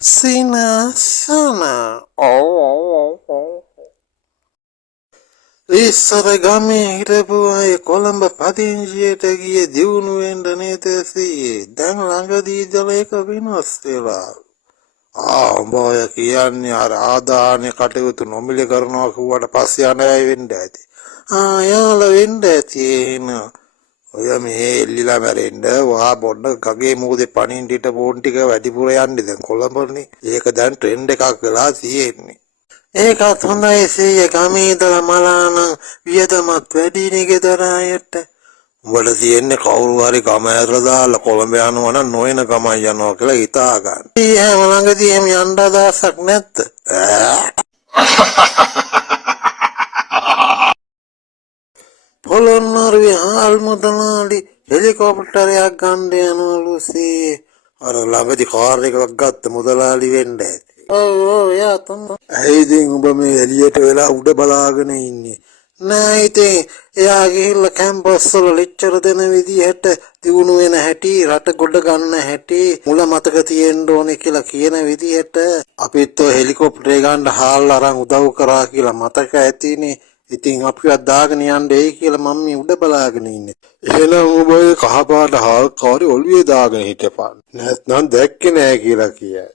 Sinasana. ඉස්සර ගමේ හිටපු අය කොළඹ පදිංචියට ගියේ දියුණු වෙන්න නේද සීයේ. දැන් ළඟදී ඉඳලා ඒක වෙනස් වෙලා. උඹ ඔය කියන්නේ අර ආදාහනේ කටයුතු නොමිලේ කරනවා කිව්වට පස්සේ යන අය වෙන්න ඇති. යාළුවා වෙන්න ඇති එහෙනම්. ඔය මේ එල්ලිලා මැරෙන්න වා බොන්න ගගේ මූදේ පණින් ටිට බෝන් ටික වැඩිපුර යන්නේ දැන් කොළඹනේ. ඒක දැන් ට්‍රෙන්ඩ් එකක් වෙලා තියෙන්නේ. ඒකත් හොඳයි සීයේ ගමේ ඉඳලා මලානම් වියදමත් වැඩිනේ ගෙදර අයට. උඹට තියෙන්නේ කවුරු හරි ගම ඇරලා දාලා කොළඹ යනවා නම් නොයන ගමන් යනවා කියලා හිතා ගන්න. ඊයම ළඟදී එහෙම යන්න අදහසක් නැද්ද? පොළොන්නරුවේ ආල්මුදලාලි හෙලිකොප්ටරයක් ගන්න යනවලු සීයේ. අර ළඟදී කාර් එකක් ගත්ත මුදලාලි වෙන්න ඇති. ඔව් යා තමයි. ඇයි ඉතින් උඹ මේ එළියට වෙලා උඩ බලාගෙන ඉන්නේ? නෑ ඉතින් එයා ගිහිල්ලා කැම්පස් වල ලෙක්චර් දෙන විදිහට දිනු වෙන හැටි රට ගොඩ ගන්න හැටි මුල මතක තියෙන්න ඕනේ කියලා කියන විදිහට අපිත් ඔය හෙලිකොප්ටරේ ගන්න හාල් අරන් උදව් කරා කියලා මතක ඇතිනේ. ඉතින් අපිවත් දාගෙන යන්න එයි කියලා මම මේ උඩ බලාගෙන ඉන්නේ. එහෙනම් ඔබ ඔය කහපාට හාල් කාරි ඔළුවේ දාගෙන හිටපන්. නැත්නම් දැක්කේ නෑ කියලා කියයි.